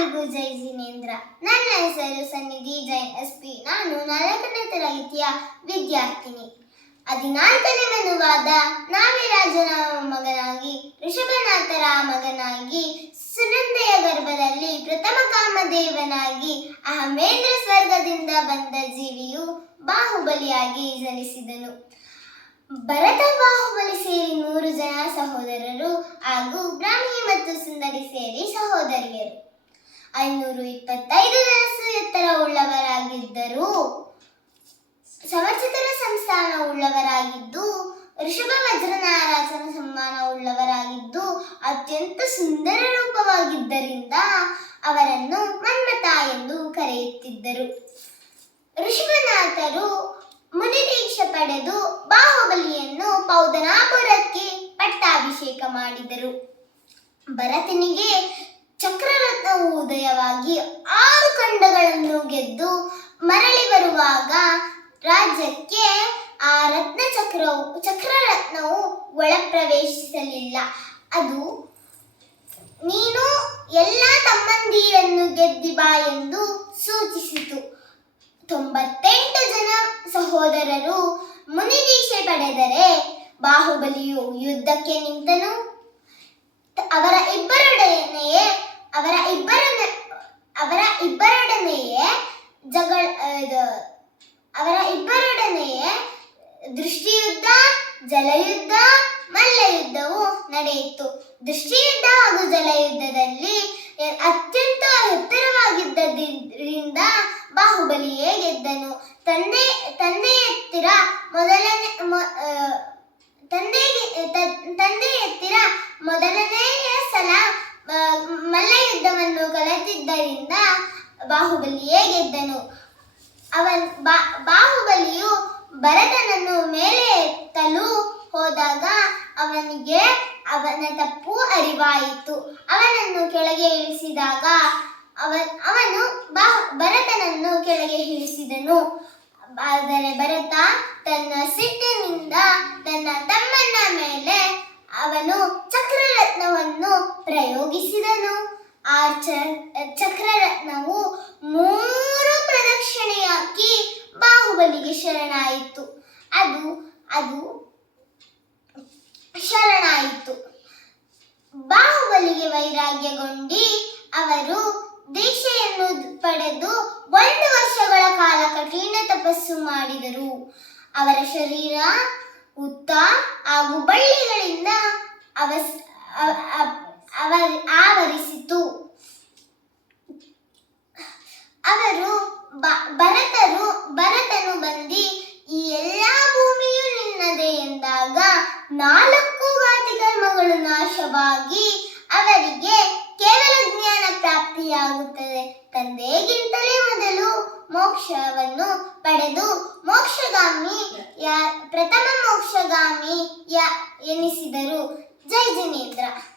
ಎಲ್ಲರಿಗೂ ಜೈ ಜಿನೇಂದ್ರ. ನನ್ನ ಹೆಸರು ಸನ್ನಿಧಿ ಜೈನ್ ಎಸ್ ಪಿ. ನಾನು ನಾಲ್ಕನೇ ತರಗತಿಯ ವಿದ್ಯಾರ್ಥಿನಿ. ಹದಿನಾಲ್ಕನೇ ಮನುವಾದ ನಾವಿರಾಜನ ಮಗನಾಗಿ ಋಷಭನಾಥರ ಮಗನಾಗಿ ಸುನಂದೆಯ ಗರ್ಭದಲ್ಲಿ ಪ್ರಥಮ ಕಾಮದೇವನಾಗಿ, ಅಹಮೇಂದ್ರ ಸ್ವರ್ಗದಿಂದ ಬಂದ ಜೀವಿಯು ಬಾಹುಬಲಿಯಾಗಿ ಜನಿಸಿದನು. ಭರತ ಬಾಹುಬಲಿ ಸೇರಿ ನೂರು ಜನ ಸಹೋದರರು ಹಾಗೂ ಬ್ರಾಹ್ಮಿ ಮತ್ತು ಸುಂದರಿ ಸೇರಿ ಸಹೋದರಿಯರು. ಐನೂರು ಇಪ್ಪತ್ತೈದು ಎತ್ತರ ಉಳ್ಳವರಾಗಿದ್ದರು ಸಮಚಿತರ ಸಂಸ್ಥಾನ ಉಳ್ಳವರಾಗಿದ್ದು ಋಷಭ ವಜ್ರನಾರಾಜನ ಸಮ್ಮಾನ ಉಳ್ಳವರಾಗಿದ್ದು ಅತ್ಯಂತ ಸುಂದರ ರೂಪವಾಗಿದ್ದರಿಂದ ಅವರನ್ನು ಮನ್ಮಥ ಎಂದು ಕರೆಯುತ್ತಿದ್ದರು. ಋಷಭನಾಥರು ಮುನಿದೀಕ್ಷೆ ಪಡೆದು ಬಾಹುಬಲಿಯನ್ನು ಪೌದನಾಪುರಕ್ಕೆ ಪಟ್ಟಾಭಿಷೇಕ ಮಾಡಿದರು. ಭರತನಿಗೆ ಉದಯವಾಗಿ ಆರು ಖಂಡಗಳನ್ನು ಗೆದ್ದು ಮರಳಿ ಬರುವಾಗ ರಾಜ್ಯಕ್ಕೆ ಆ ರತ್ನ ಚಕ್ರವು, ಚಕ್ರರತ್ನವು ಒಳ ಪ್ರವೇಶಿಸಲಿಲ್ಲ. ಅದು, ನೀನು ಎಲ್ಲ ತಮ್ಮಂದಿರನ್ನು ಗೆದ್ದಿ ಬಾ ಎಂದು ಸೂಚಿಸಿತು. ತೊಂಬತ್ತೆಂಟು ಜನ ಸಹೋದರರು ಮುನಿದೀಕ್ಷೆ ಪಡೆದರೆ ಬಾಹುಬಲಿಯು ಯುದ್ಧಕ್ಕೆ ನಿಂತನು. ಅವರ ಇಬ್ಬರೊಡನೆಯೇ ಅವರ ಇಬ್ಬರ ಅವರ ಇಬ್ಬರೊಡನೆಯೇ ಜಗಳ ಇದು, ಅವರ ಇಬ್ಬರೊಡನೆಯೇ ದೃಷ್ಟಿಯುದ್ಧ ಜಲಯುದ್ಧ ಮಲ್ಲಯುದ್ಧವು ನಡೆಯಿತು. ದೃಷ್ಟಿಯುದ್ಧ ಹಾಗೂ ಜಲಯುದ್ಧದಲ್ಲಿ ಅತ್ಯಂತ ಎತ್ತರವಾಗಿದ್ದರಿಂದ ಬಾಹುಬಲಿಯೇ ಗೆದ್ದನು. ತಂದೆ ತಂದೆಯ ಹತ್ತಿರ ಮೊದಲನೇ ತಂದೆಗೆ ತಂದೆಯ ತಂದೆ ಕಲಿತಿದ್ದರಿಂದ ಬಾಹುಬಲಿಯೇ ಗೆದ್ದನು. ಅವನ್ ಬಾಹುಬಲಿಯು ಭರತನನ್ನು ಮೇಲೆ ಎತ್ತಲು ಹೋದಾಗ ಅವನಿಗೆ ಅವನ ತಪ್ಪು ಅರಿವಾಯಿತು. ಅವನನ್ನು ಕೆಳಗೆ ಇಳಿಸಿದಾಗ ಅವನ್ ಭರತನನ್ನು ಕೆಳಗೆ ಇಳಿಸಿದನು. ಆದರೆ ಭರತ ತನ್ನ ಸಿಟ್ಟಿನಿಂದ ತನ್ನ ತಮ್ಮನ ಮೇಲೆ ಅವನು ಚಕ್ರರತ್ನವನ್ನು ಪ್ರಯೋಗಿಸಿದನು. ಆ ಚಕ್ರರತ್ನವು ಮೂರು ಪ್ರದಕ್ಷಿಣೆಯಾಗಿ ಬಾಹುಬಲಿಗೆ ಶರಣಾಯಿತು. ಅದು ಅದು ಶರಣಾಯಿತು. ಬಾಹುಬಲಿಗೆ ವೈರಾಗ್ಯಗೊಂಡಿ ಅವರು ದೀಕ್ಷೆಯನ್ನು ಪಡೆದು ಒಂದು ವರ್ಷಗಳ ಕಾಲ ಕಠಿಣ ತಪಸ್ಸು ಮಾಡಿದರು. ಅವರ ಶರೀರ ಉತ್ತ ಹಾಗೂ ಬಳ್ಳಿಗಳಿಂದ ಅವಸ್ ಆವರಿಸಿತು. ಅವರು ಭರತರು, ಭರತನು ಬಂದಿ, ಈ ಎಲ್ಲ ಭೂಮಿಯು ನಿನ್ನದೇ ಎಂದಾಗ ನಾಲ್ಕು ವಾತಿ ಕರ್ಮಗಳು ನಾಶವಾಗಿ ಅವರಿಗೆ ಕೇವಲ ಜ್ಞಾನ ಪ್ರಾಪ್ತಿಯಾಗುತ್ತದೆ. ತಂದೆಗಿಂತಲೇ ಮೊದಲು ಮೋಕ್ಷವನ್ನು ಪಡೆದು ಮೋಕ್ಷಗಾಮಿ ಯಾ, ಪ್ರಥಮ ಮೋಕ್ಷಗಾಮಿ ಯ, ಎನಿಸಿದರು. ಜೈ ಜಿನೇಂದ್ರ.